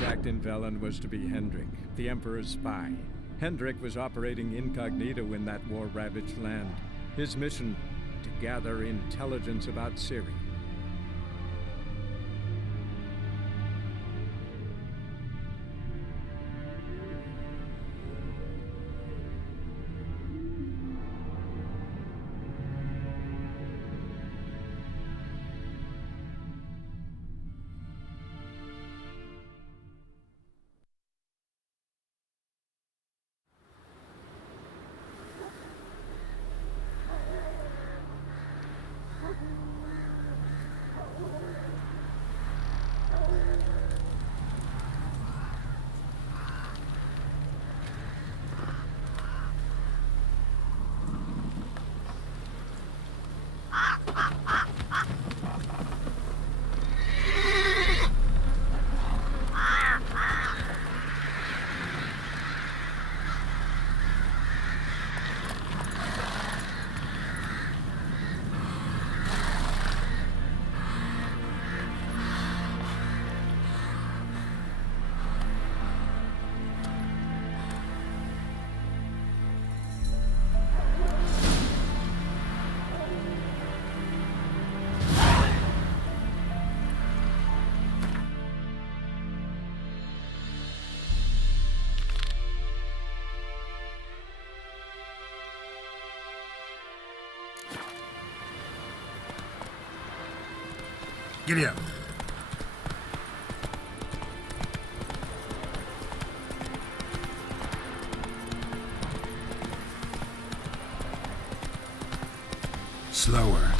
contact in Velen was to be Hendrik, the Emperor's spy. Hendrik was operating incognito in that war-ravaged land. His mission, to gather intelligence about Ciri. Giddy up. Slower.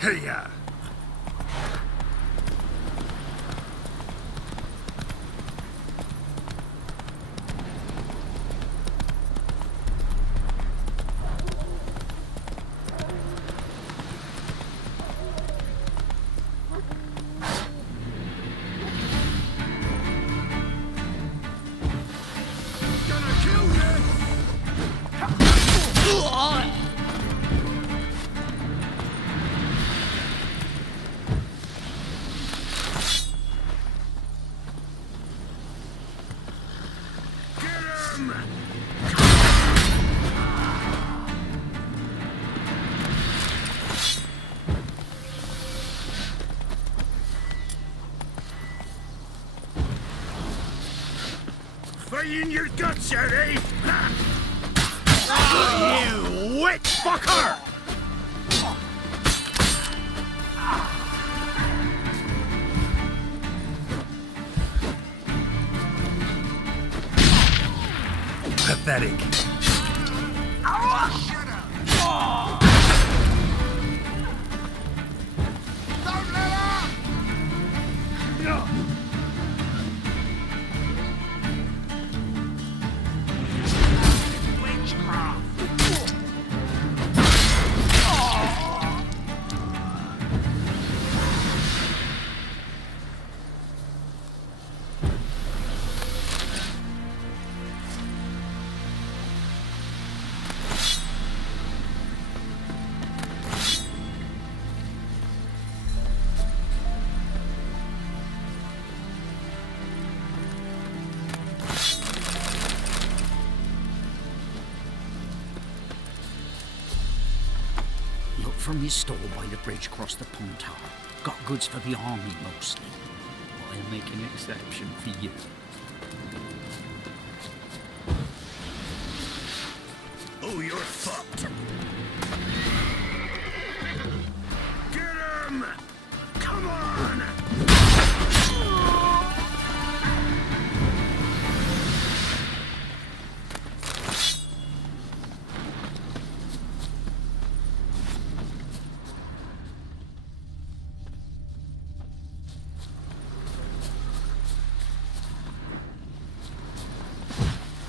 Hey-ya! In your guts, Eddie! Oh, you witch fucker! Pathetic. Shut up! Don't let up! No! Witchcraft! from his stall by the bridge across the pond tower. Got goods for the army mostly. But I'll make an exception for you. Oh, you're fucked. Get him! Come on!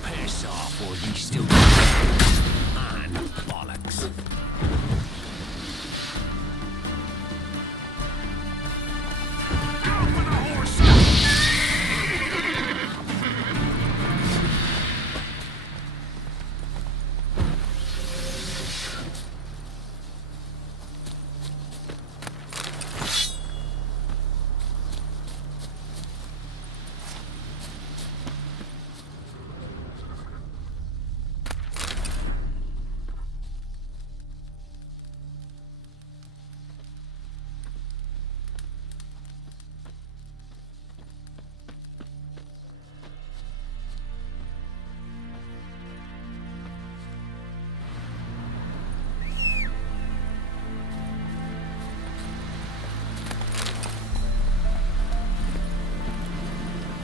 Piss off, or he's still man bollocks. Go for the horse!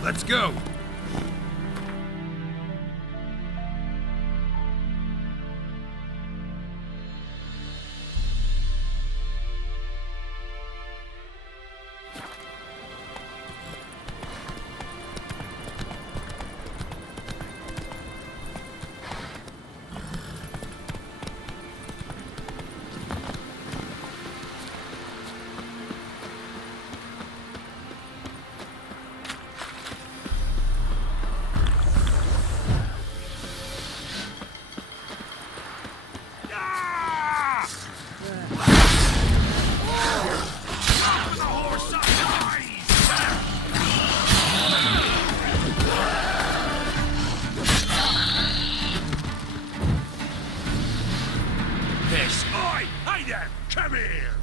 Let's go! Come here!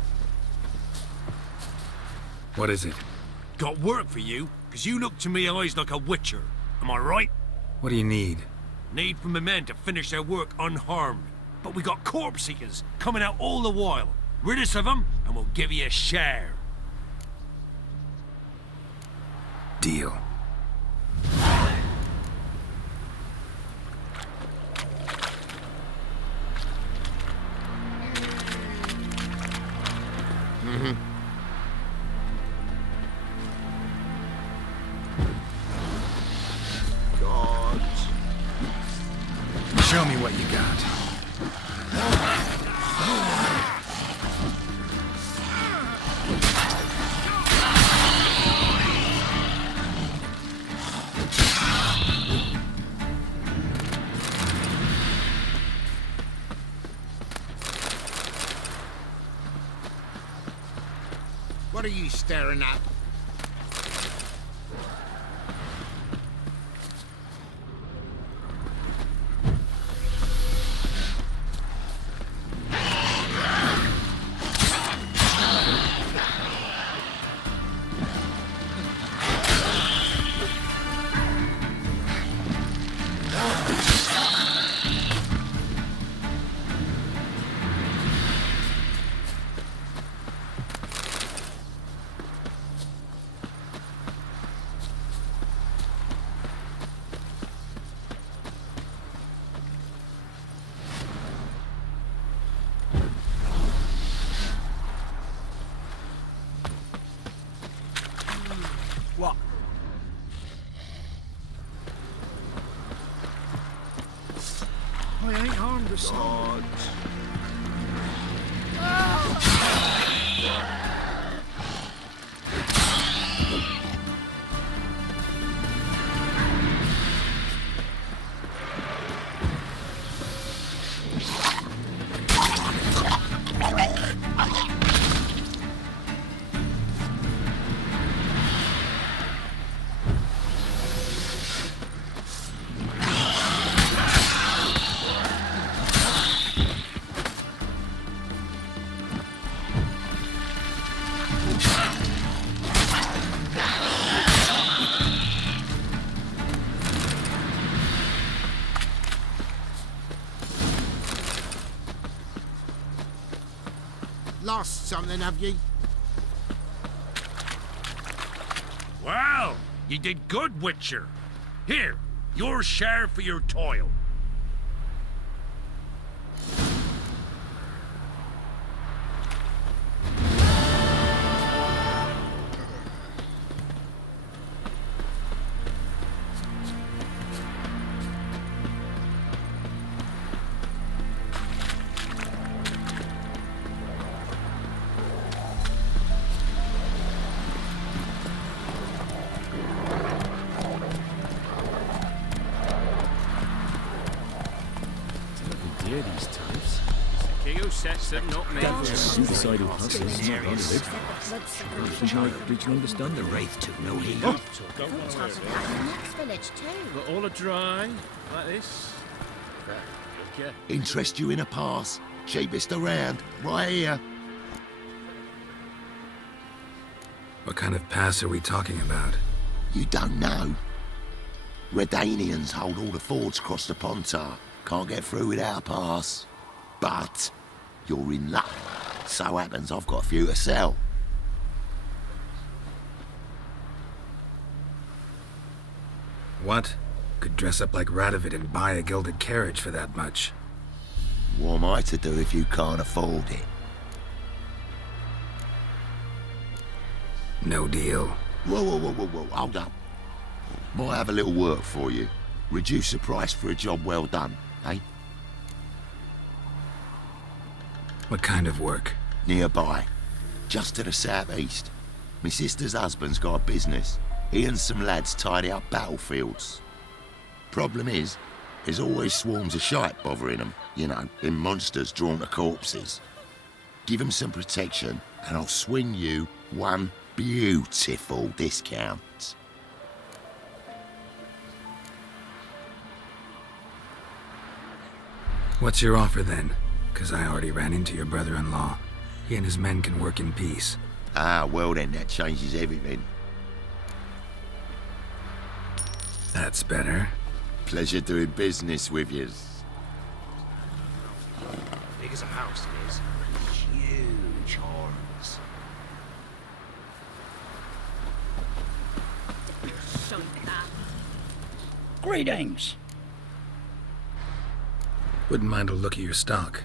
What is it? Got work for you, because you look to me eyes like a witcher. Am I right? What do you need? Need for my men to finish their work unharmed. But we got corpse seekers coming out all the while. Rid us of them, and we'll give you a share. Deal. God. Show me what you got. What are you staring at? What? I ain't harmed a soul. lost something, have ye? Well, you did good, Witcher. Here, your share for your toil. Dear these types. King who sets them, not me. Suicidal hustlers, not honoured. Did you understand The them? Wraith took no heed. Next village too. But all are dry, like this. Okay. Interest you in a pass? Cheapest around, right here. What kind of pass are we talking about? You don't know. Redanians hold all the fords across the Pontar. Can't get through without a pass. But you're in luck. So happens I've got a few to sell. What? Could dress up like Radovid and buy a gilded carriage for that much. What am I to do if you can't afford it? No deal. Whoa, hold up. Might have a little work for you. Reduce the price for a job well done, eh? What kind of work? Nearby. Just to the southeast. My sister's husband's got a business. He and some lads tidy up battlefields. Problem is, there's always swarms of shite bothering them. You know, them monsters drawn to corpses. Give them some protection, and I'll swing you one beautiful discount. What's your offer then? 'Cause I already ran into your brother-in-law. He and his men can work in peace. Ah, well then, that changes everything. That's better. Pleasure doing business with you. Big as a house it is. Huge horns. Show me that. Greetings. Wouldn't mind a look at your stock.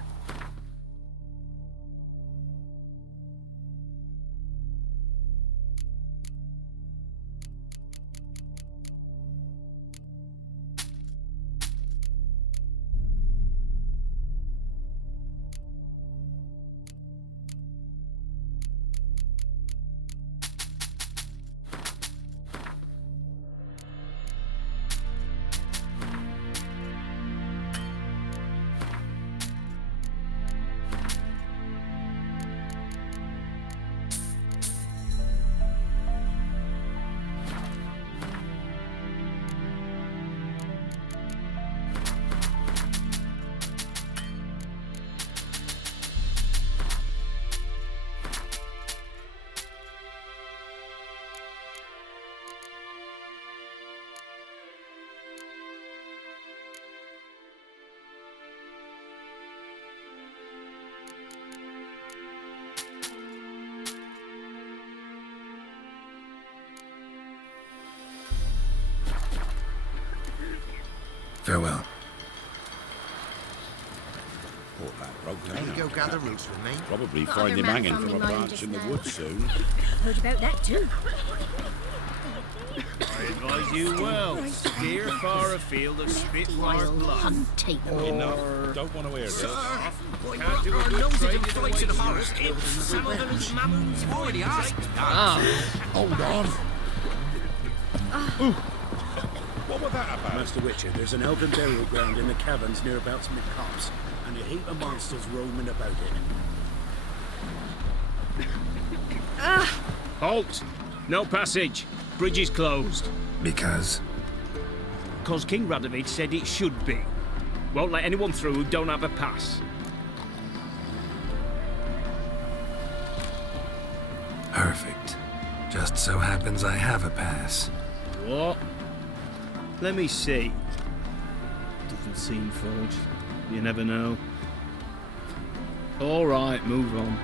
Farewell. Can you go gather roots with me? Probably Got find other him man hanging from from a my mind branch just in the now. woods soon. Heard about that too. I advise you well. Steer far afield of Spitfire Wild blood. hunt take them. Enough. Don't want to hear this. Can't do a good trade in the way to the forest. Some of them's mammons have already asked. Hold on. What was that about? Master Witcher, there's an elven burial ground in the caverns near about Smith Copse, and a heap of monsters roaming about it. Halt! No passage. Bridge is closed. Because? 'Cause King Radovid said it should be. Won't let anyone through who don't have a pass. Perfect. Just so happens I have a pass. What? Let me see. Doesn't seem forged. You never know. All right, move on.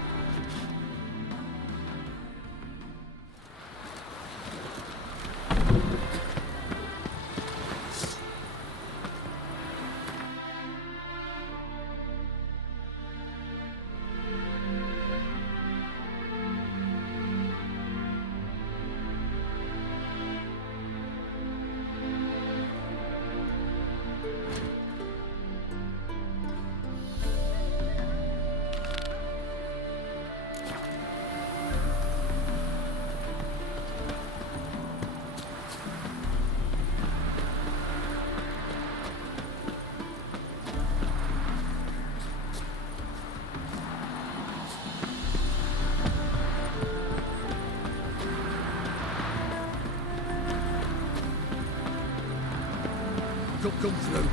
Come through.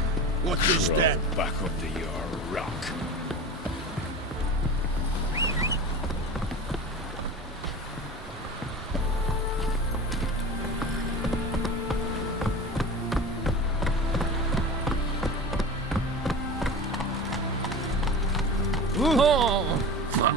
Watch your step. Back under your rock. Oh, fuck.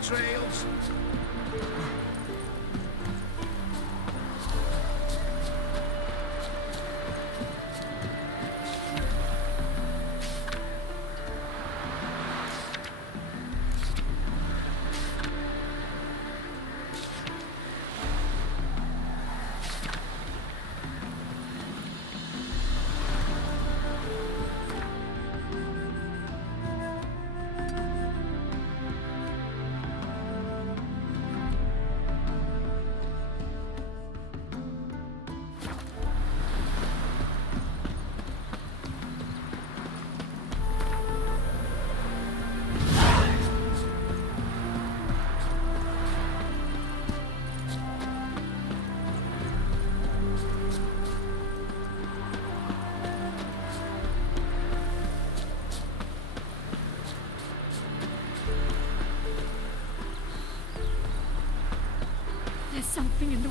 Trails.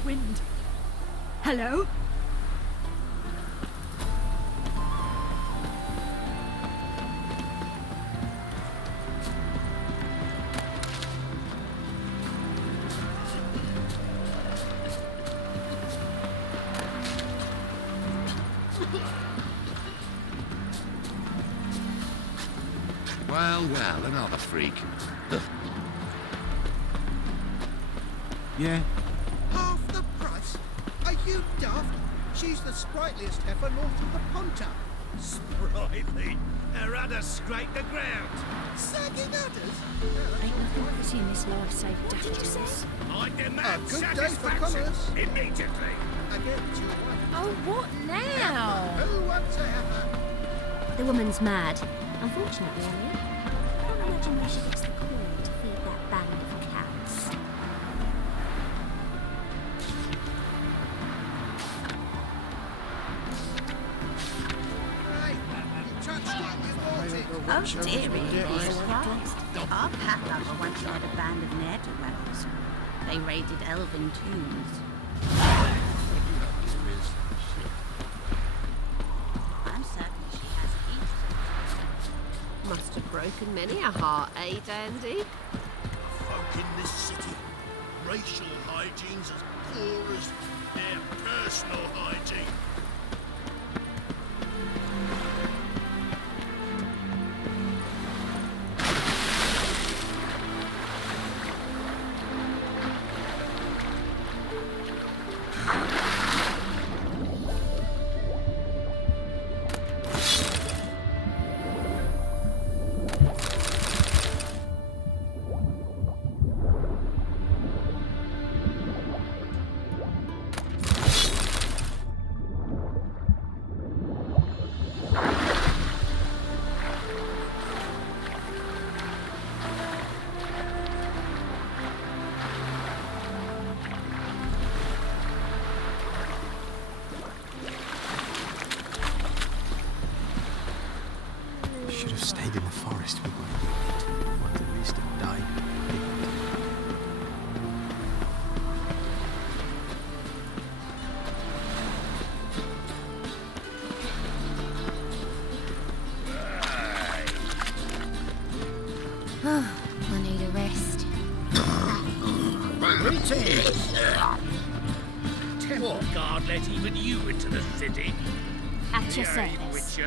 wind. Hello? Well, another freak. Yeah. Half the price? Are you daft? She's the sprightliest heifer north of the Ponta. Sprightly. Her udder scraped the ground. Sagging udders? Ain't nothing like seeing this life save daffodils. I demand A good day for satisfaction commerce. immediately. Again, to your wife. Oh, what now? Who wants a heifer? The woman's mad. Unfortunately, Ellie. I don't imagine where she gets the corn to feed that band of cats. Hey, you touched it, you bought it. Oh, dearie, Jesus Christ. Our path lover once had a band of ne'er-do-wells. They raided elven tombs. I'm certain she has each. Must have broken many a heart, eh, Dandy? Folk in this city, racial hygiene's as poor as their personal hygiene. Should have stayed in the forest with my unit. Might at least have died. I need a rest. Temple guard let even you into the city. At your service.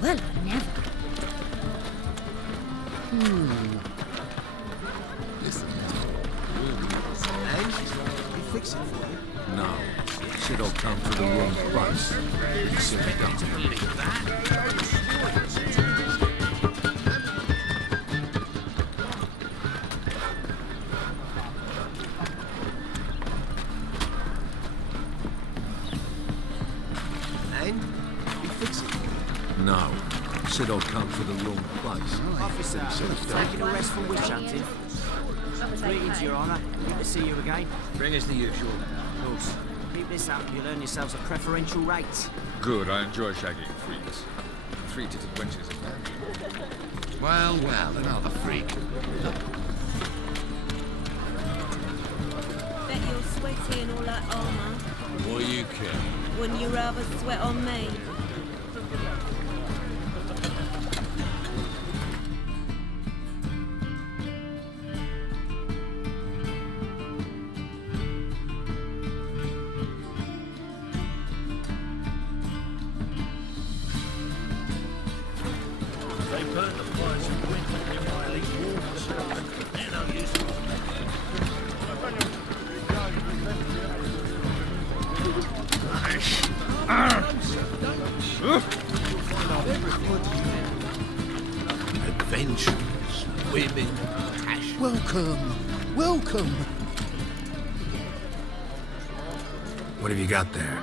Well, I never. Fix it for you. No. Shit'll come to the wrong price. Silly dump. No. Shit'll come to the wrong place. Officer, taking a rest from witch hunting. Greetings, Your Honour. Good to see you again. Bring us the usual. Good. Keep this up, you'll earn yourselves a preferential rate. Good, I enjoy shagging freaks. 3-titted wenches is bad. Well, another freak. Bet you're sweaty in all that armour. What do you care? Wouldn't you rather sweat on me? They burnt the fires of wind in my elite war. They're no use. Adventures, women, passion. Welcome. What have you got there?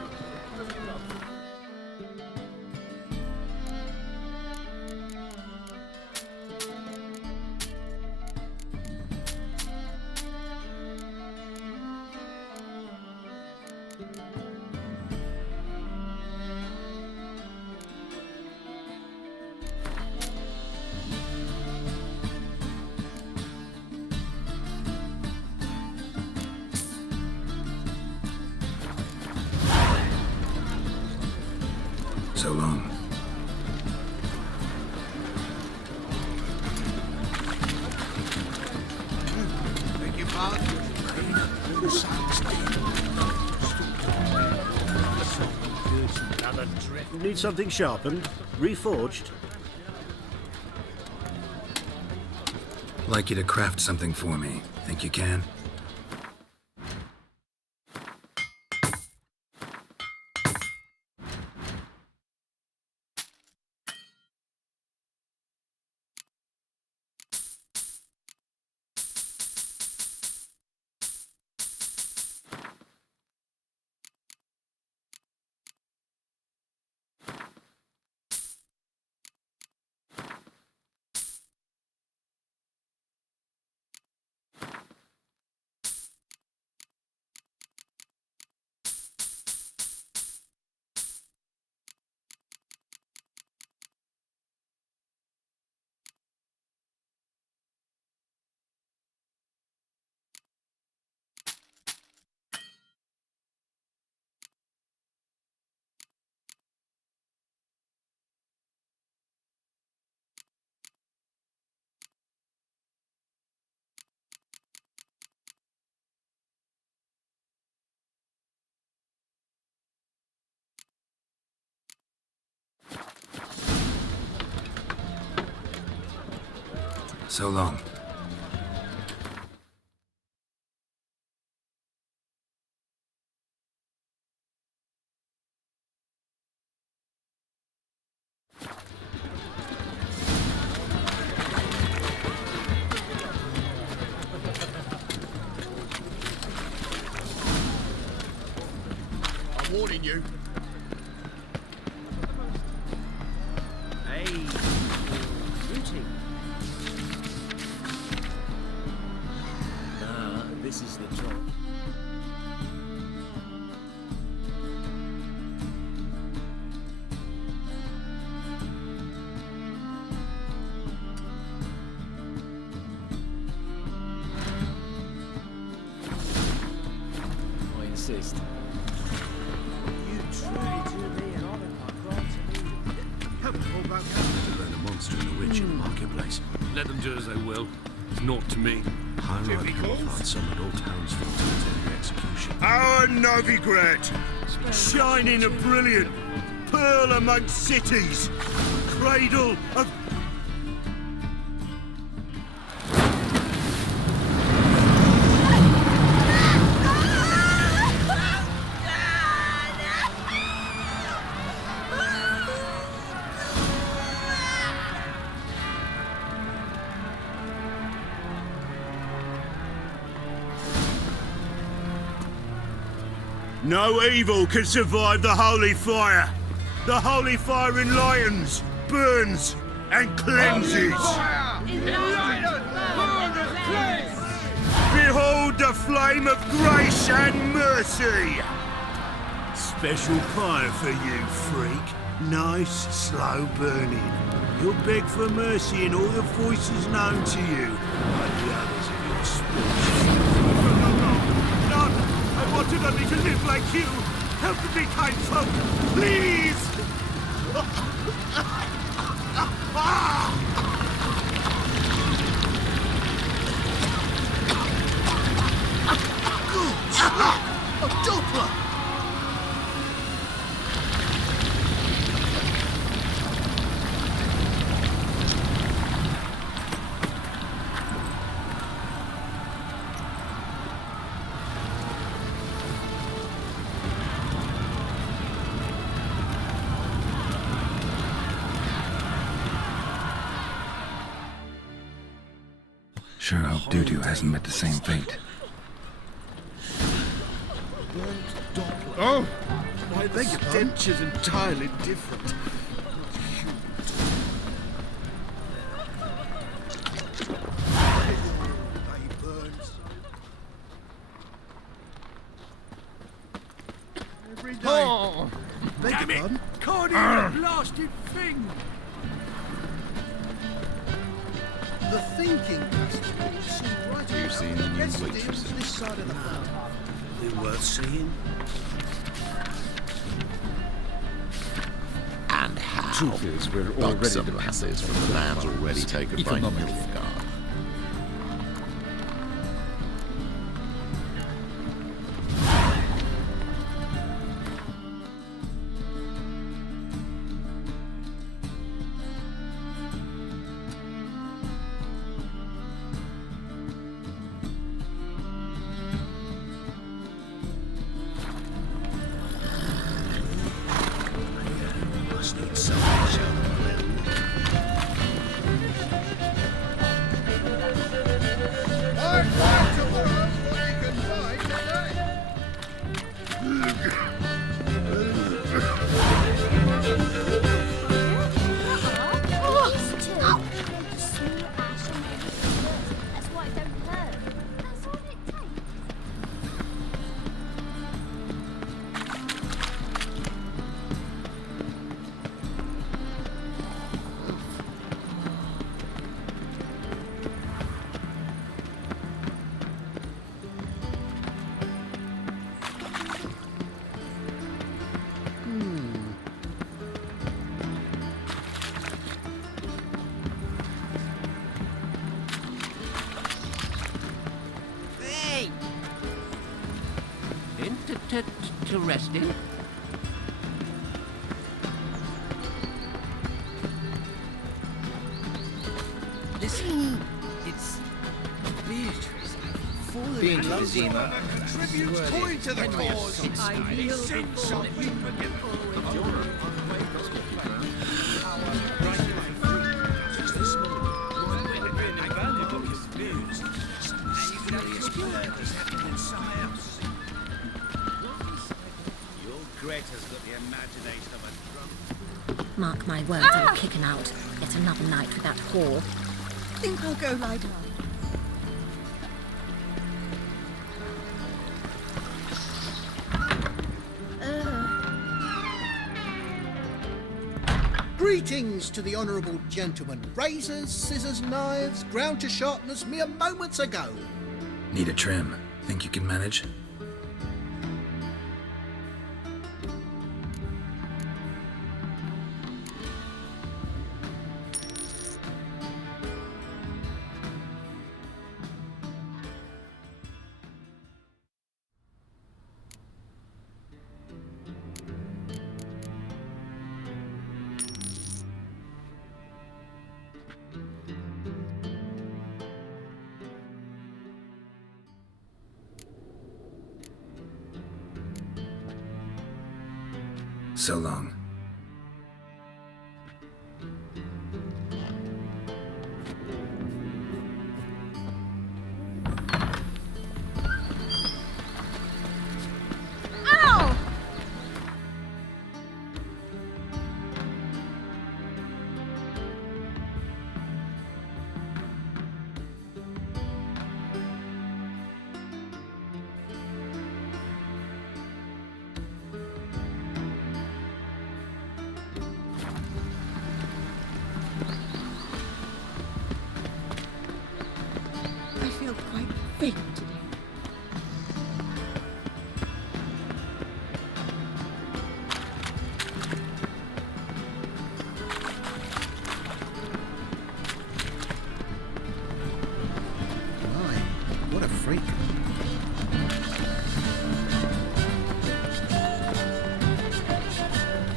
So long. Beg your pardon. Another drift. Need something sharpened? Reforged? Like you to craft something for me. Think you can? So long. I'm warning you. Hey, beauty. This is the job. I insist. You truly do me an honour, my God, to me. Help me hold back To burn a monster and a witch in the marketplace. Let them do as they will. It's not to me. High-Rod Hellfart summoned all townsfolk to attend the execution. Our Novigrad, shining and brilliant, pearl amongst cities, cradle of... No evil can survive the holy fire. The holy fire enlightens, burns, and cleanses. Behold the flame of grace and mercy. Special fire for you, freak. Nice, slow burning. You'll beg for mercy in all the voices known to you, like the others of your species. I wanted only to live like you. Help me, kind folk, please! A doppler! Sure hope Dudu hasn't met the same fate. Oh! My denture's entirely different. Every day. Oh! Beg Damn your it! pardon? Can't hear the blasted thing! The thinking passage seemed right. Have you seen the new Yes, it waitresses? is. This side of the road. They worth seeing? truth is, we're Bug already some dependent lasses on from the the lands farmers, already taken by economically. Novigrad. Interesting. Listen, it's Beatrice. Fallen into the Zima. Contributes coin to the cause. I kneel before you. Greta's got the imagination of a drunk. Mark my words, I will kick him out. Yet another night with that whore. Think I'll go lie down. Greetings to the honourable gentleman. Razors, scissors, knives, ground to sharpen us mere moments ago. Need a trim. Think you can manage? So long. I feel quite faint today. My, what a freak.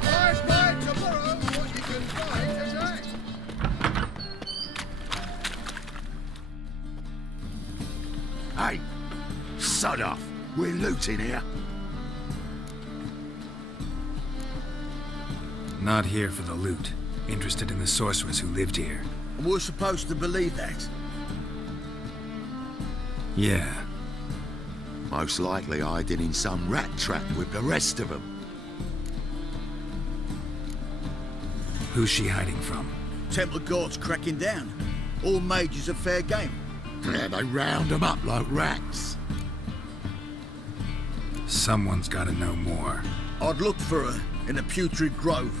I've tried tomorrow what you can find today. Hey, sod off. We're looting here. Not here for the loot. Interested in the sorceress who lived here. And we're supposed to believe that? Yeah. Most likely hiding in some rat trap with the rest of them. Who's she hiding from? Temple Guards cracking down. All mages are fair game. Yeah, they round them up like rats. Someone's gotta know more. I'd look for her in the Putrid Grove.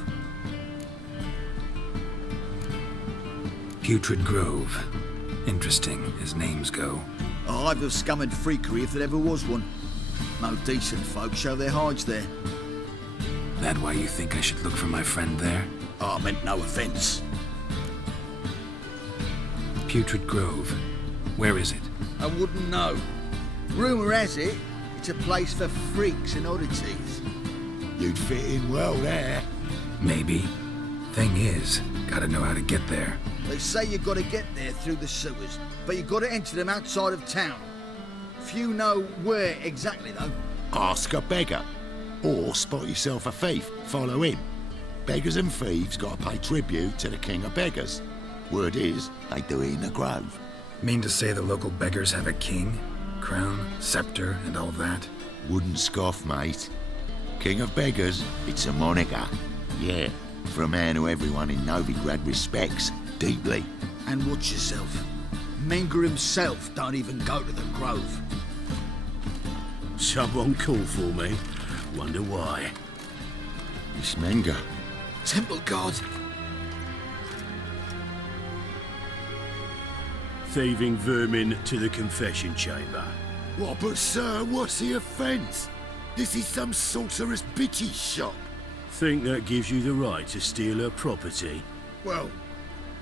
Putrid Grove. Interesting, as names go. A hive of scum and freakery if there ever was one. No decent folk show their hides there. That why you think I should look for my friend there? I meant no offence. Putrid Grove. Where is it? I wouldn't know. Rumour has it, it's a place for freaks and oddities. You'd fit in well there. Maybe. Thing is, gotta know how to get there. They say you've got to get there through the sewers, but you've got to enter them outside of town. Few know where exactly, though. Ask a beggar. Or spot yourself a thief, follow him. Beggars and thieves gotta pay tribute to the king of beggars. Word is, they do it in the grove. Mean to say the local beggars have a king? Crown, scepter, and all that? Wouldn't scoff, mate. King of beggars, it's a moniker. Yeah, for a man who everyone in Novigrad respects deeply. And watch yourself. Menger himself don't even go to the grove. Someone called for me. Wonder why. It's Menger. Temple God. Thieving vermin to the confession chamber. What, but sir, what's the offence? This is some sorcerer's bitch's shop. Think that gives you the right to steal her property? Well,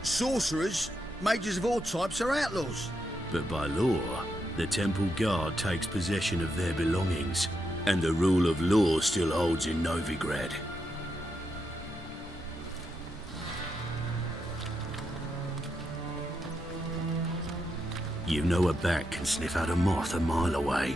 sorcerers, mages of all types are outlaws. But by law, the temple guard takes possession of their belongings, and the rule of law still holds in Novigrad. You know a bat can sniff out a moth a mile away.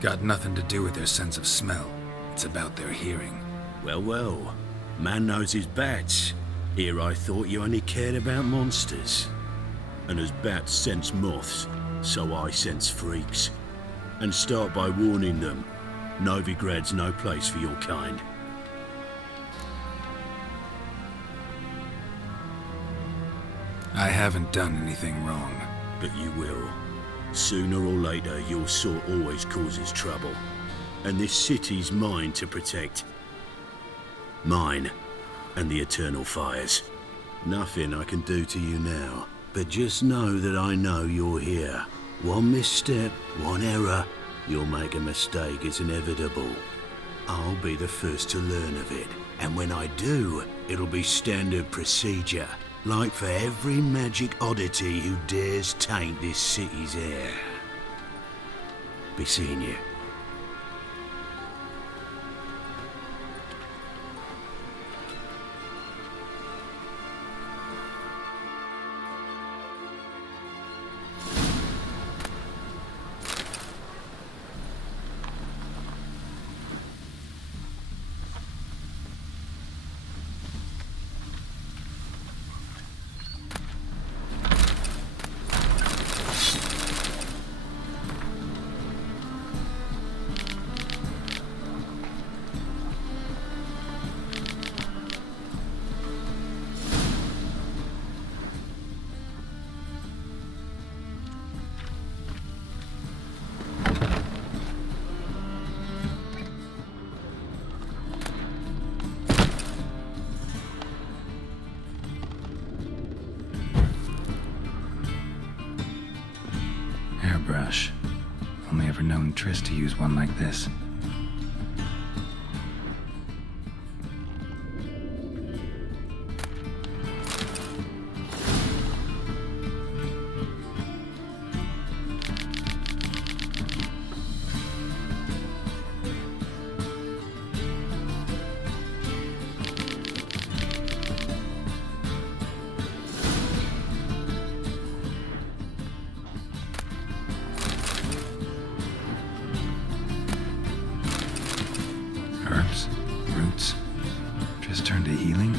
Got nothing to do with their sense of smell. It's about their hearing. Well, well. Man knows his bats. Here I thought you only cared about monsters. And as bats sense moths, so I sense freaks. And start by warning them, Novigrad's no place for your kind. I haven't done anything wrong. But you will. Sooner or later, your sort always causes trouble. And this city's mine to protect. Mine and the eternal fires. Nothing I can do to you now. But just know that I know you're here. One misstep, one error, you'll make a mistake, it's inevitable. I'll be the first to learn of it. And when I do, it'll be standard procedure. Like for every magic oddity who dares taint this city's air. Be seeing you. Hairbrush. Only ever known Triss to use one like this. Herbs, roots, just turned to healing.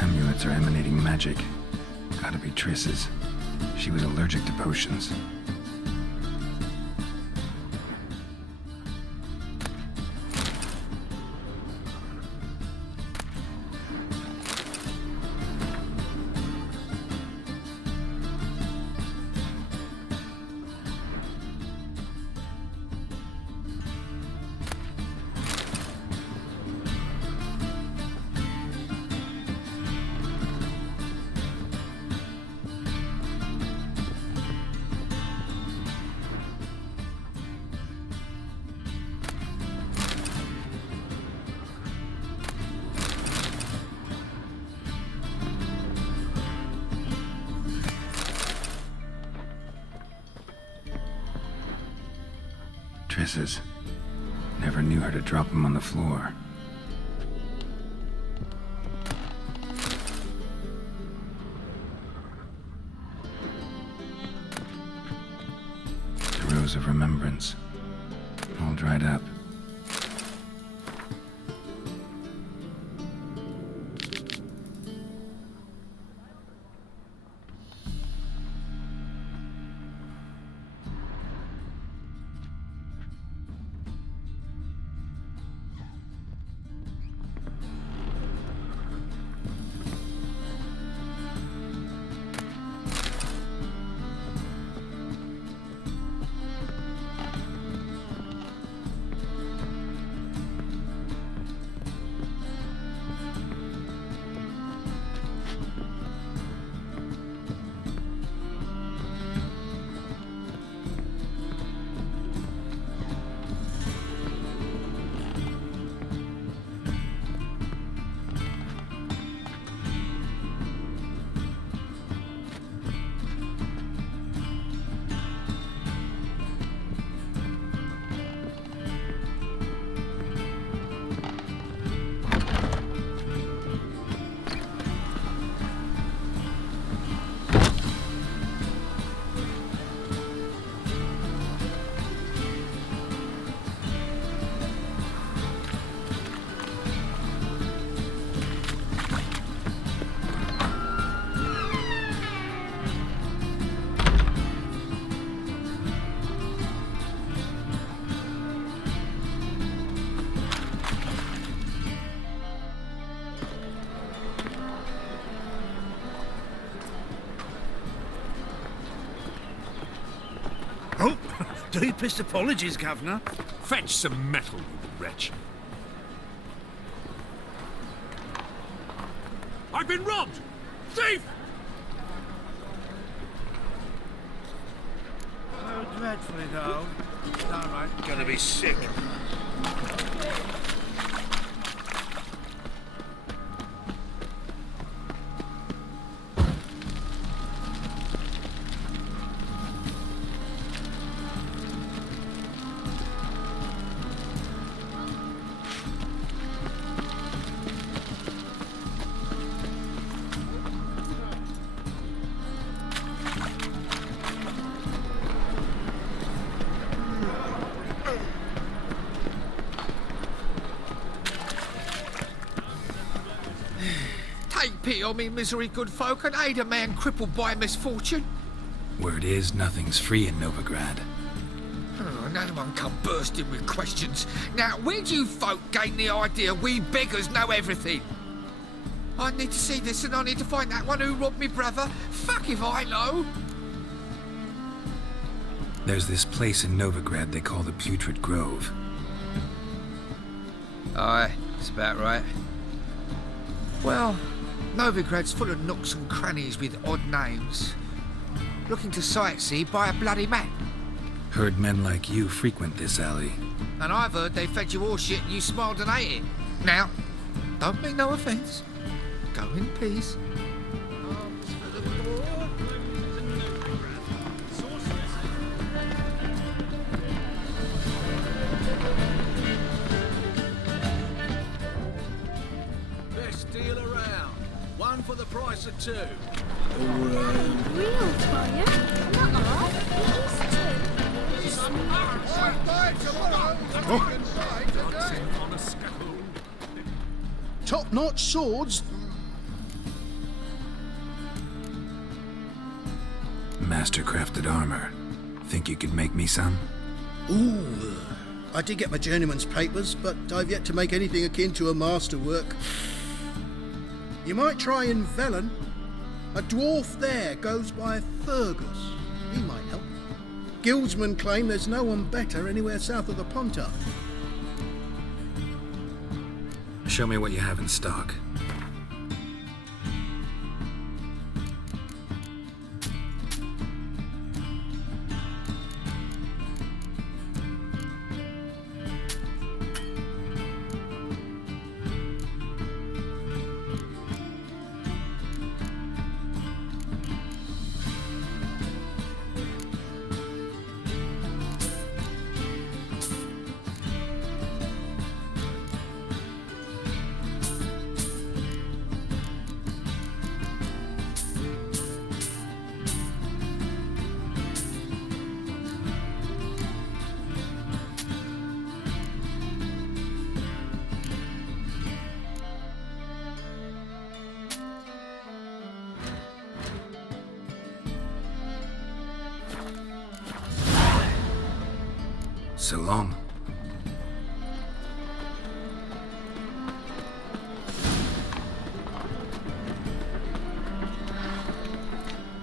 Amulets are emanating magic. Gotta be Triss's. She was allergic to potions. Triss's. Never knew her to drop them on the floor. The rose of remembrance. All dried up. Deepest apologies, Governor. Fetch some metal, you wretch. I've been robbed! Thief! Oh, dreadfully, though. Downright gonna be sick. Take pity on me, misery, good folk, and aid a man crippled by misfortune. Word is, nothing's free in Novigrad. Oh, no one come bursting with questions. Now, where do you folk gain the idea we beggars know everything? I need to see this and I need to find that one who robbed me brother. Fuck if I know. There's this place in Novigrad they call the Putrid Grove. Aye, it's about right. Well, Novigrad's full of nooks and crannies with odd names. Looking to sightsee by a bloody map. Heard men like you frequent this alley. And I've heard they fed you all shit and you smiled and ate it. Now, don't mean no offence. Go in peace. Best deal around. One for the price of two. Real fire? Nuh-uh. It is too. Top-notch swords. Master-crafted armor. Think you could make me some? Ooh. I did get my journeyman's papers, but I've yet to make anything akin to a masterwork. You might try in Velen. A dwarf there goes by Fergus. He might help. Guildsmen claim there's no one better anywhere south of the Pontar. Show me what you have in stock. So long.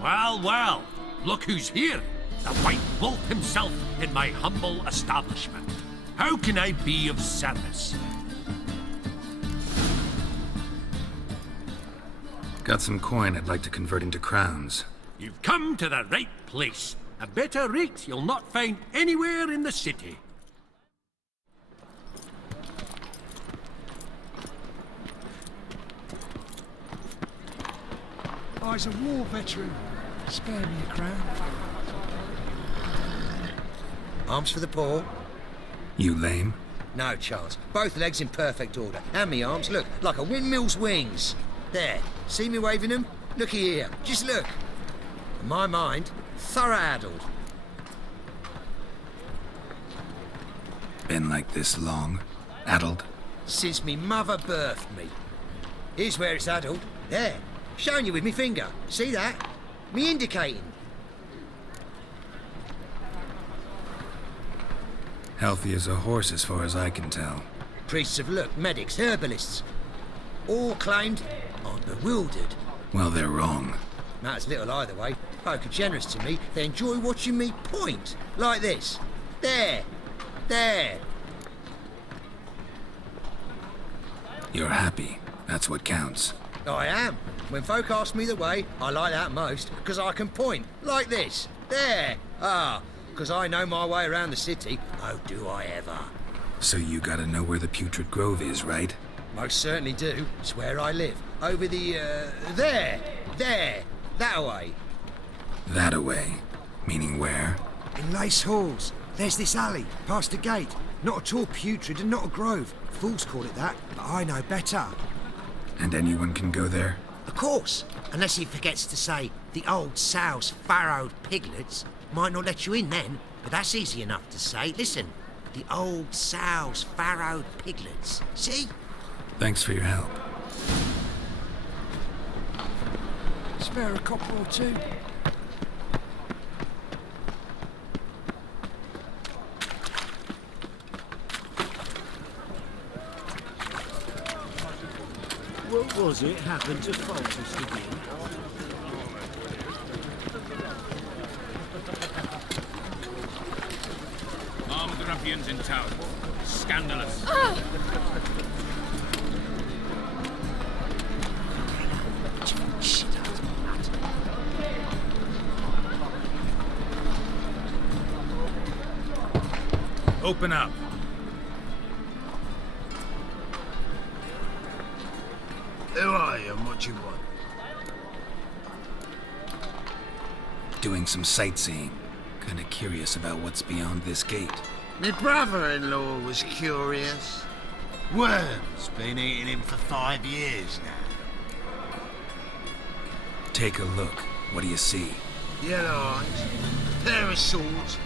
Well, well, look who's here. The White Wolf himself in my humble establishment. How can I be of service? Got some coin I'd like to convert into crowns. You've come to the right place. A better rate you'll not find anywhere in the city. I's a war veteran. Spare me a crown. Arms for the poor? You lame? No chance. Both legs in perfect order. And me arms, look, like a windmill's wings. There. See me waving them? Looky here. Just look. In my mind, thorough addled. Been like this long? Addled? Since me mother birthed me. Here's where it's addled. There. Showing you with me finger. See that? Me indicating. Healthy as a horse as far as I can tell. Priests of look, medics, herbalists. All claimed I'm bewildered. Well, they're wrong. Matters little either way. Folk are generous to me. They enjoy watching me point. Like this. There. There. You're happy. That's what counts. I am. When folk ask me the way, I like that most, because I can point. Like this. There. Ah. Because I know my way around the city. Oh, do I ever. So you gotta know where the Putrid Grove is, right? Most certainly do. It's where I live. Over the, there. There. That-a-way. That-a-way? Meaning where? In Lace Halls. There's this alley, past the gate. Not at all putrid and not a grove. Fools call it that, but I know better. And anyone can go there? Of course. Unless he forgets to say the old sow's farrowed piglets. Might not let you in then, but that's easy enough to say. Listen, the old sow's farrowed piglets. See? Thanks for your help. Spare a copper or two. What was it happened to Faltus again? Armed ruffians in town. Scandalous. Open up. Who are you and what you want? Doing some sightseeing. Kinda curious about what's beyond this gate. My brother-in-law was curious. Worms been eating him for 5 years now. Take a look. What do you see? Yellow eyes, pair of swords,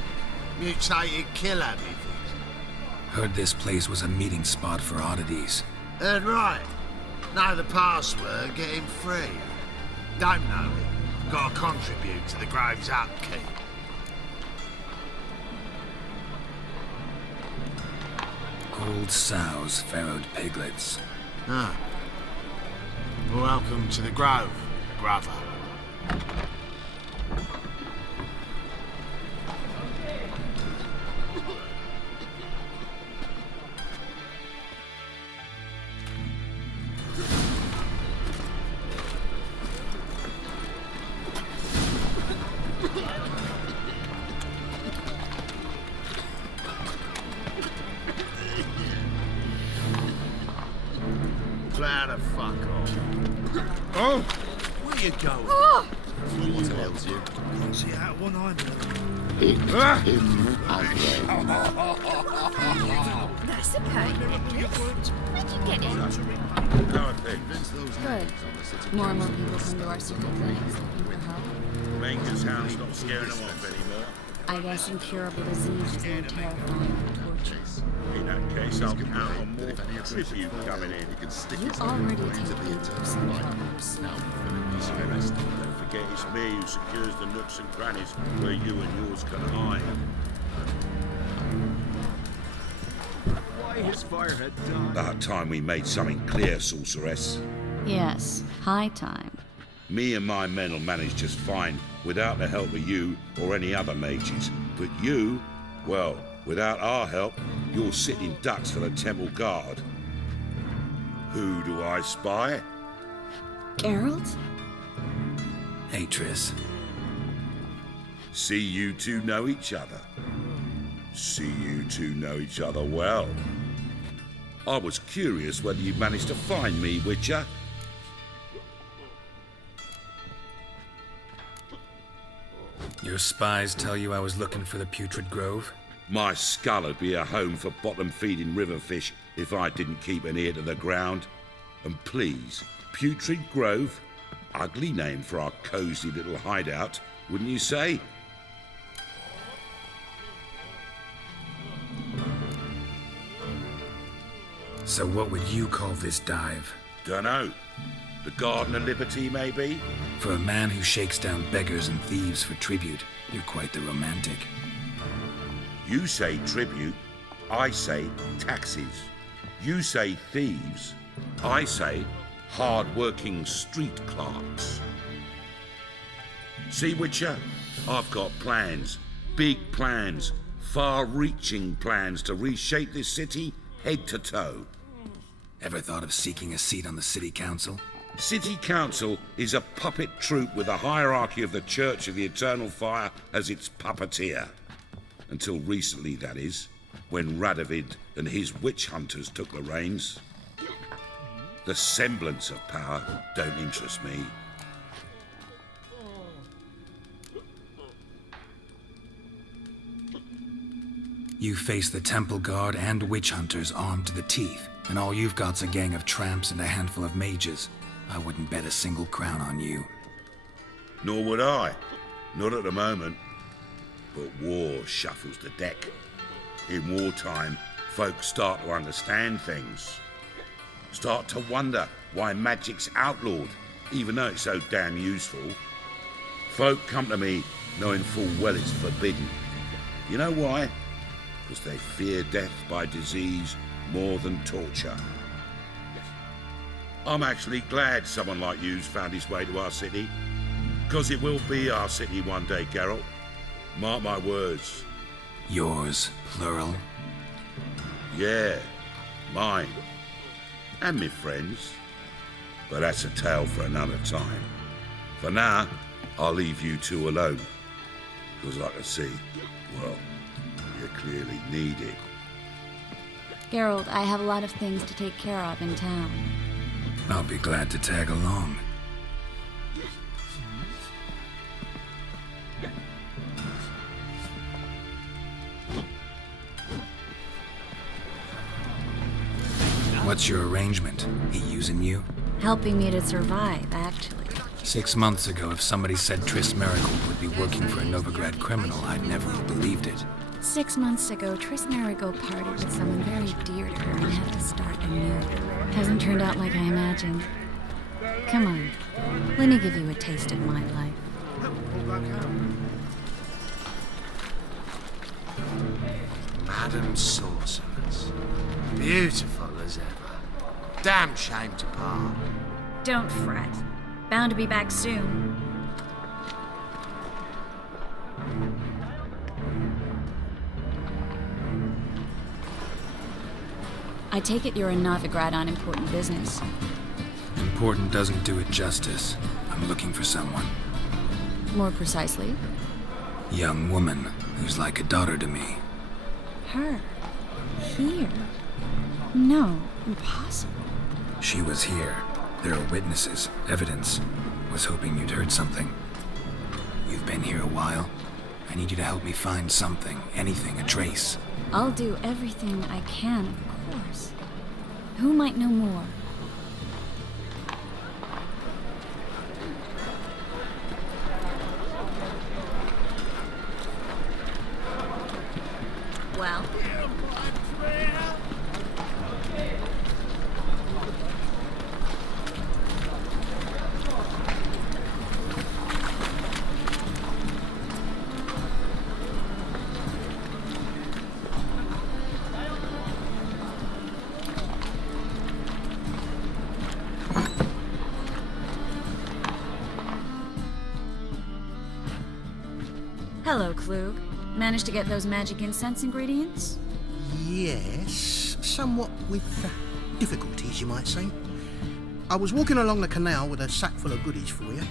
mutated kill habits. Heard this place was a meeting spot for oddities. Heard right. Know the password, get him free. Don't know it. Gotta contribute to the Grove's upkeep. Old sows, farrowed piglets. Ah. Welcome to the Grove, brother. Cloud of fuck off. Oh! Where you going? Oh. What ails you? Can't see out one eye. That's okay. Where'd you get in? Good. More and more people come to our secret clinics looking for help. Manga's hound's not scaring them off anymore. I guess incurable disease is more terrifying than torture. In that case, I'll count on more tribute coming in. You already take some troubles. Don't forget it's me who secures the nooks and crannies where you and yours can hide. Why his firehead died? About time we made something clear, sorceress. Yes, high time. Me and my men will manage just fine without the help of you or any other mages. But you, well, without our help, you're sitting ducks for the temple guard. Who do I spy? Geralt? Hey, Triss. See you two know each other. See you two know each other well. I was curious whether you managed to find me, Witcher. Your spies tell you I was looking for the Putrid Grove? My skull would be a home for bottom-feeding river fish if I didn't keep an ear to the ground. And please, Putrid Grove? Ugly name for our cosy little hideout, wouldn't you say? So what would you call this dive? Dunno. The Garden of Liberty, maybe? For a man who shakes down beggars and thieves for tribute, you're quite the romantic. You say tribute, I say taxes. You say thieves, I say hard-working street clerks. See, Witcher, I've got plans, big plans, far-reaching plans to reshape this city head to toe. Ever thought of seeking a seat on the city council? City Council is a puppet troupe with the hierarchy of the Church of the Eternal Fire as its puppeteer. Until recently, that is, when Radovid and his witch hunters took the reins. The semblance of power don't interest me. You face the Temple Guard and witch hunters armed to the teeth, and all you've got's a gang of tramps and a handful of mages. I wouldn't bet a single crown on you. Nor would I. Not at the moment. But war shuffles the deck. In wartime, folks start to understand things. Start to wonder why magic's outlawed, even though it's so damn useful. Folk come to me knowing full well it's forbidden. You know why? Because they fear death by disease more than torture. I'm actually glad someone like you's found his way to our city. Because it will be our city one day, Geralt. Mark my words. Yours, plural? Yeah, mine. And me friends. But that's a tale for another time. For now, I'll leave you two alone. Because I can see, well, you clearly need it. Geralt, I have a lot of things to take care of in town. I'll be glad to tag along. What's your arrangement? He using you? Helping me to survive, actually. 6 months ago, if somebody said Triss Merigold would be working for a Novigrad criminal, I'd never have believed it. 6 months ago, Triss Merigold parted with someone very dear to her and had to start anew. Hasn't turned out like I imagined. Come on, let me give you a taste of my life. Madam Sorceress. Beautiful as ever. Damn shame to part. Don't fret. Bound to be back soon. I take it you're in Novigrad on important business. Important doesn't do it justice. I'm looking for someone. More precisely? Young woman who's like a daughter to me. Her? Here? No, impossible. She was here. There are witnesses, evidence. Was hoping you'd heard something. You've been here a while. I need you to help me find something, anything, a trace. I'll do everything I can, of course. Who might know more? Well? Hello, Klug. Managed to get those magic incense ingredients? Yes, somewhat with difficulties, you might say. I was walking along the canal with a sack full of goodies for you.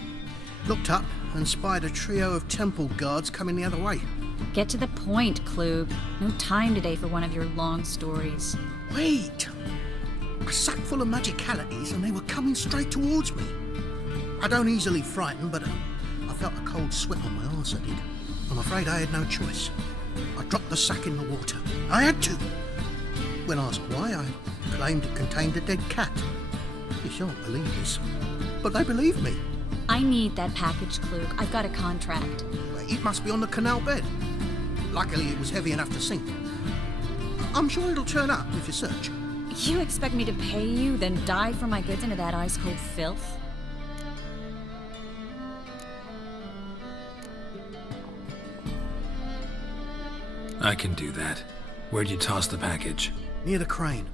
Looked up and spied a trio of temple guards coming the other way. Get to the point, Klug. No time today for one of your long stories. Wait! A sack full of magicalities and they were coming straight towards me. I don't easily frighten, but I felt a cold sweat on my arse, I did. I'm afraid I had no choice. I dropped the sack in the water. I had to. When asked why, I claimed it contained a dead cat. You shan't believe this, but they believed me. I need that package, Klug. I've got a contract. It must be on the canal bed. Luckily, it was heavy enough to sink. I'm sure it'll turn up if you search. You expect me to pay you, then dive for my goods into that ice-cold filth? I can do that. Where'd you toss the package? Near the crane.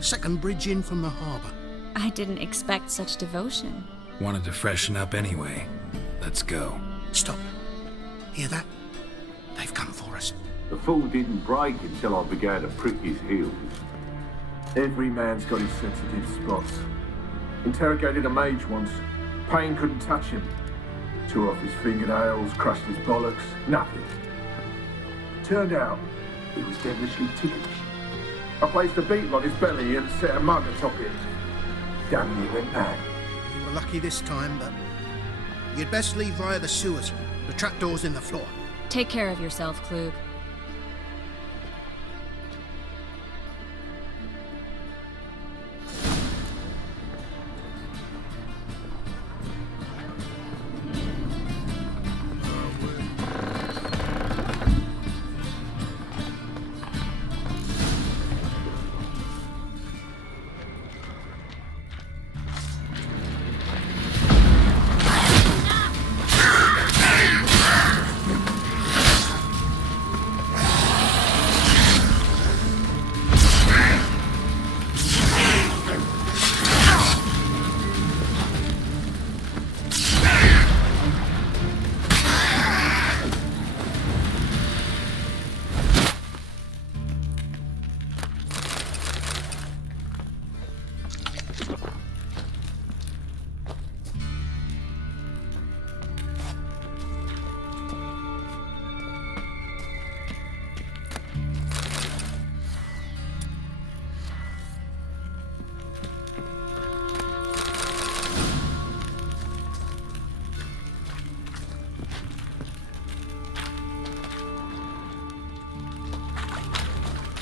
Second bridge in from the harbour. I didn't expect such devotion. Wanted to freshen up anyway. Let's go. Stop. Hear that? They've come for us. The fool didn't break until I began to prick his heels. Every man's got his sensitive spots. Interrogated a mage once. Pain couldn't touch him. Tore off his fingernails, crushed his bollocks. Nothing. Turned out, he was devilishly ticklish. I placed a beetle on his belly and set a mug atop it. Damn near went mad. You were lucky this time, but you'd best leave via the sewers. The trapdoor's in the floor. Take care of yourself, Klug.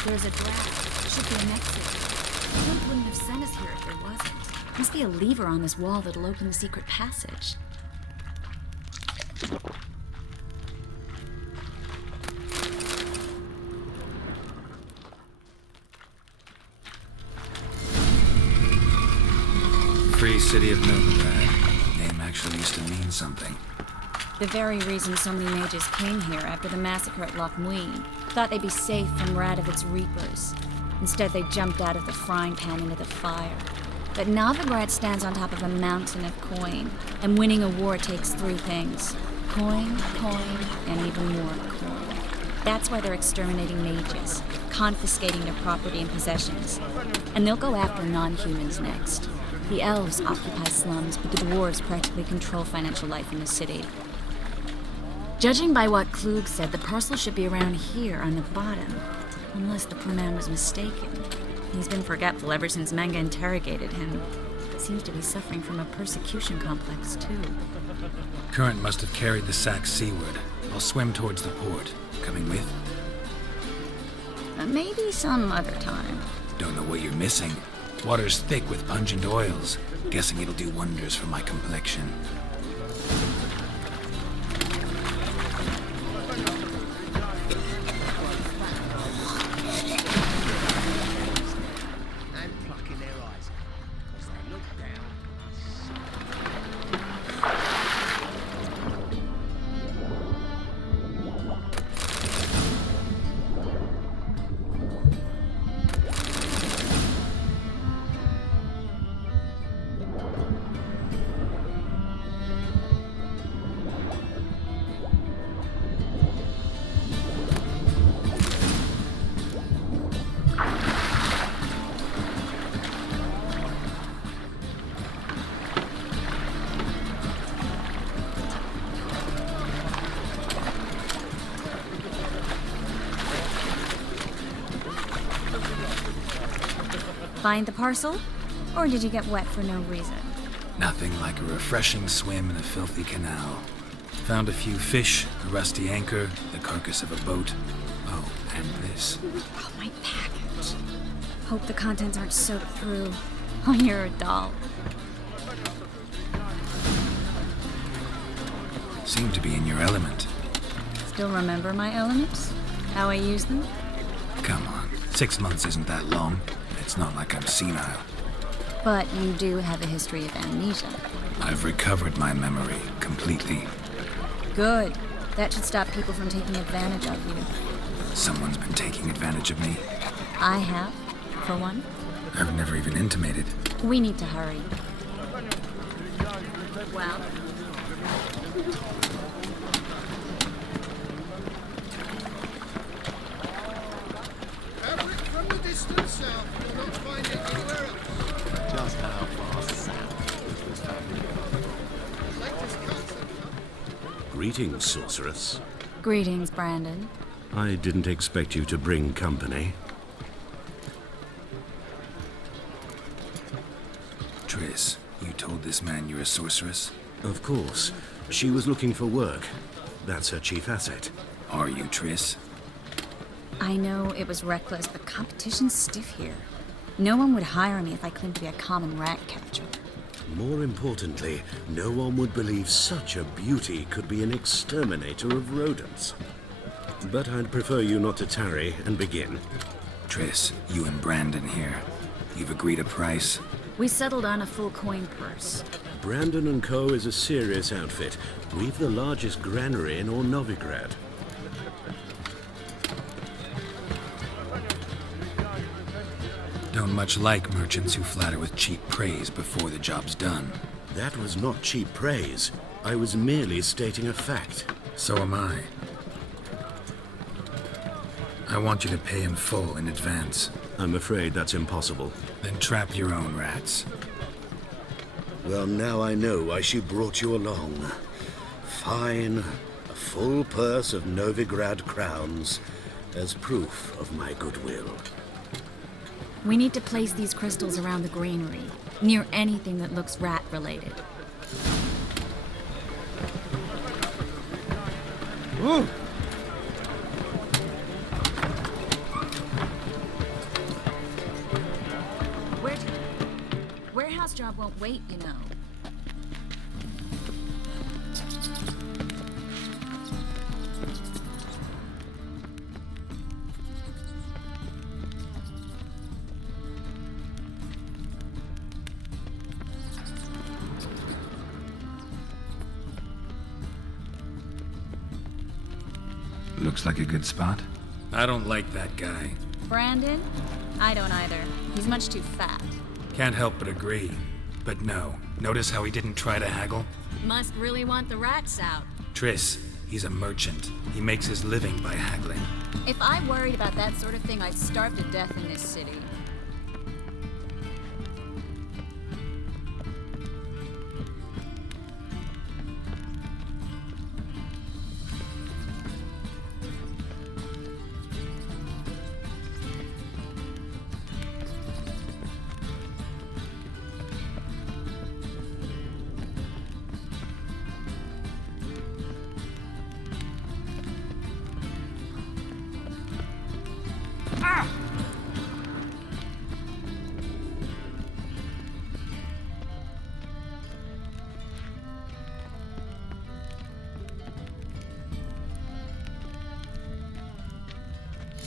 There's a draft. Should be an exit. Geralt wouldn't have sent us here if there wasn't. Must be a lever on this wall that'll open the secret passage. Free city of Novigrad. Name actually used to mean something. The very reason so many mages came here after the massacre at Loch Muin. Thought they'd be safe from Radovid's reapers. Instead, they jumped out of the frying pan into the fire. But Novigrad stands on top of a mountain of coin, and winning a war takes three things. Coin, and even more coin. That's why they're exterminating mages, confiscating their property and possessions. And they'll go after non-humans next. The elves occupy slums, but the dwarves practically control financial life in the city. Judging by what Klug said, the parcel should be around here on the bottom. Unless the poor man was mistaken. He's been forgetful ever since Manga interrogated him. Seems to be suffering from a persecution complex, too. Current must have carried the sack seaward. I'll swim towards the port. Coming with? Maybe some other time. Don't know what you're missing. Water's thick with pungent oils. Guessing it'll do wonders for my complexion. Find the parcel? Or did you get wet for no reason? Nothing like a refreshing swim in a filthy canal. Found a few fish, a rusty anchor, the carcass of a boat. Oh, and this. Oh, my package. Hope the contents aren't soaked through. Oh, you're a doll. Seem to be in your element. Still remember my elements? How I use them? Come on, 6 months isn't that long. It's not like I'm senile. But you do have a history of amnesia. I've recovered my memory completely. Good. That should stop people from taking advantage of you. Someone's been taking advantage of me. I have, for one. I've never even intimated. We need to hurry. Well... From the distance south, you'll not find it anywhere else. Just how far south is this Greetings, sorceress. Greetings, Brandon. I didn't expect you to bring company. Triss, you told this man you're a sorceress? Of course. She was looking for work. That's her chief asset. Are you, Triss? I know it was reckless, but competition's stiff here. No one would hire me if I claimed to be a common rat catcher. More importantly, no one would believe such a beauty could be an exterminator of rodents. But I'd prefer you not to tarry and begin. Triss, you and Brandon here. You've agreed a price? We settled on a full coin purse. Brandon & Co. is a serious outfit. We've the largest granary in all Novigrad. Don't much like merchants who flatter with cheap praise before the job's done. That was not cheap praise. I was merely stating a fact. So am I. I want you to pay in full in advance. I'm afraid that's impossible. Then trap your own rats. Well, now I know why she brought you along. Fine. A full purse of Novigrad crowns as proof of my goodwill. We need to place these crystals around the granary, near anything that looks rat-related. Ooh. Warehouse job won't wait, you know. Looks like a good spot. I don't like that guy. Brandon? I don't either. He's much too fat. Can't help but agree. But no, notice how he didn't try to haggle? Must really want the rats out. Triss, he's a merchant. He makes his living by haggling. If I worried about that sort of thing, I'd starve to death in this city.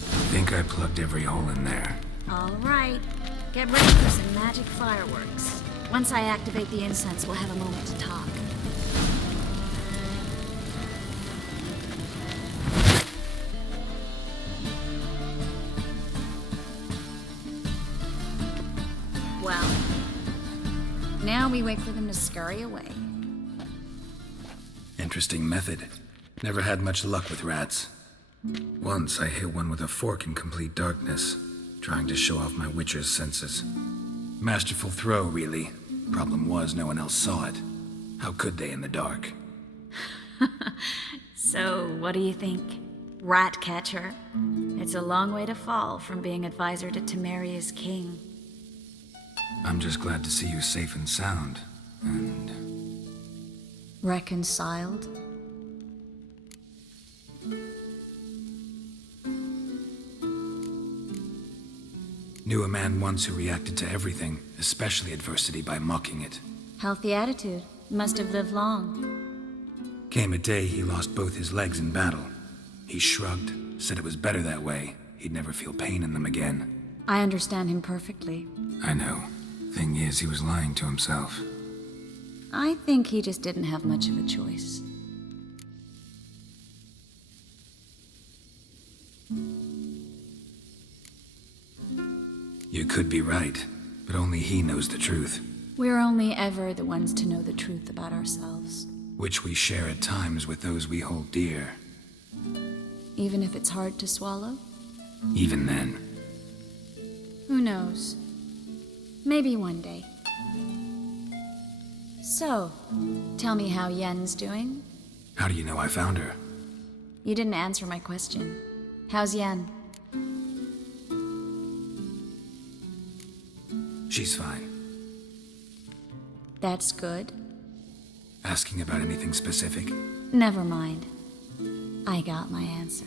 I think I plugged every hole in there. All right. Get ready for some magic fireworks. Once I activate the incense, we'll have a moment to talk. Well, now we wait for them to scurry away. Interesting method. Never had much luck with rats. Once I hit one with a fork in complete darkness, trying to show off my witcher's senses. Masterful throw, really. Problem was, no one else saw it. How could they in the dark? So, what do you think? Rat catcher? It's a long way to fall from being advisor to Temeria's king. I'm just glad to see you safe and sound. And... Reconciled? Knew a man once who reacted to everything, especially adversity, by mocking it. Healthy attitude. Must have lived long. Came a day he lost both his legs in battle. He shrugged, said it was better that way. He'd never feel pain in them again. I understand him perfectly. I know. Thing is, he was lying to himself. I think he just didn't have much of a choice. You could be right, but only he knows the truth. We're only ever the ones to know the truth about ourselves. Which we share at times with those we hold dear. Even if it's hard to swallow? Even then. Who knows? Maybe one day. So, tell me how Yen's doing? How do you know I found her? You didn't answer my question. How's Yen? She's fine. That's good. Asking about anything specific? Never mind. I got my answer.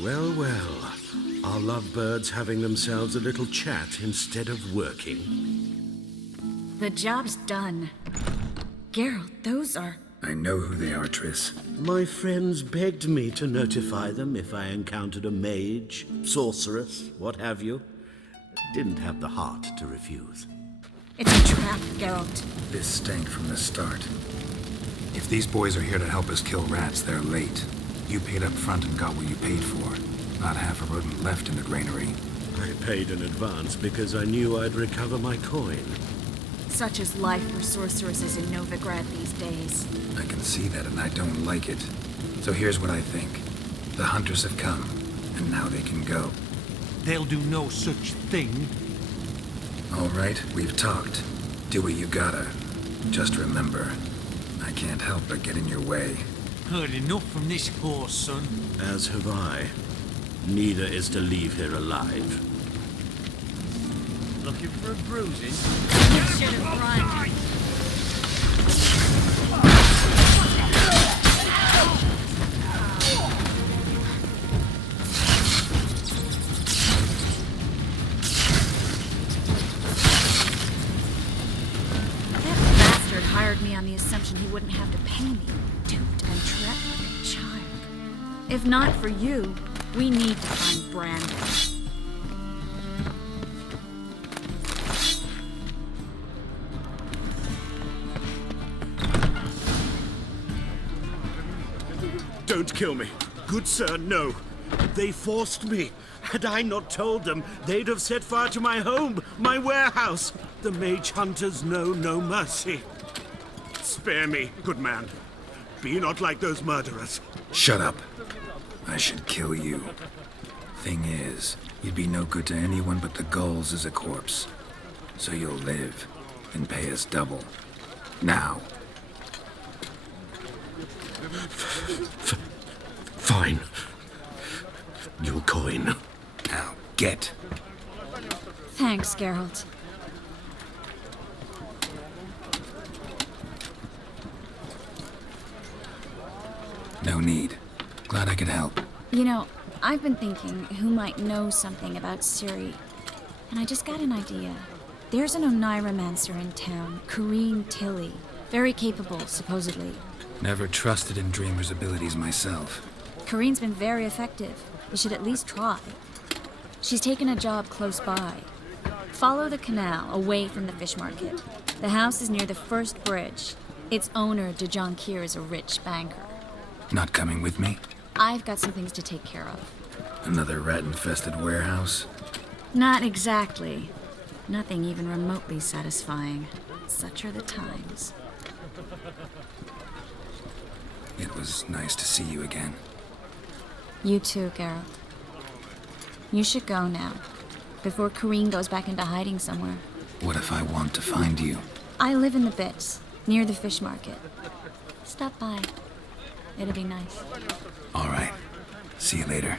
Well, well. Are lovebirds having themselves a little chat instead of working? The job's done. Geralt, those are... I know who they are, Triss. My friends begged me to notify them if I encountered a mage, sorceress, what have you. Didn't have the heart to refuse. It's a trap, Geralt. This stank from the start. If these boys are here to help us kill rats, they're late. You paid up front and got what you paid for. Not half a rodent left in the granary. I paid in advance because I knew I'd recover my coin. Such is life for sorceresses in Novigrad these days. I can see that, and I don't like it. So here's what I think. The hunters have come, and now they can go. They'll do no such thing. All right, we've talked. Do what you gotta. Just remember, I can't help but get in your way. Heard enough from this horse, son. As have I. Neither is to leave here alive. Looking for a bruising? You should have run. That bastard hired me on the assumption he wouldn't have to pay me. Duped and trapped like a child. If not for you, we need to find Brandon. Don't kill me. Good sir, no. They forced me. Had I not told them, they'd have set fire to my home, my warehouse. The mage hunters know no mercy. Spare me, good man. Be not like those murderers. Shut up. I should kill you. Thing is, you'd be no good to anyone but the gulls as a corpse. So you'll live and pay us double. Now. Fine. Your coin. Now, get. Thanks, Geralt. No need. Glad I could help. You know, I've been thinking who might know something about Ciri. And I just got an idea. There's an Oneiromancer in town, Corrine Tilly. Very capable, supposedly. Never trusted in Dreamer's abilities myself. Corrine's been very effective. You should at least try. She's taken a job close by. Follow the canal away from the fish market. The house is near the first bridge. Its owner, de Jonquier, is a rich banker. Not coming with me? I've got some things to take care of. Another rat-infested warehouse? Not exactly. Nothing even remotely satisfying. Such are the times. It was nice to see you again. You too, Geralt. You should go now, before Kareen goes back into hiding somewhere. What if I want to find you? I live in the bits, near the fish market. Stop by. It'll be nice. All right. See you later.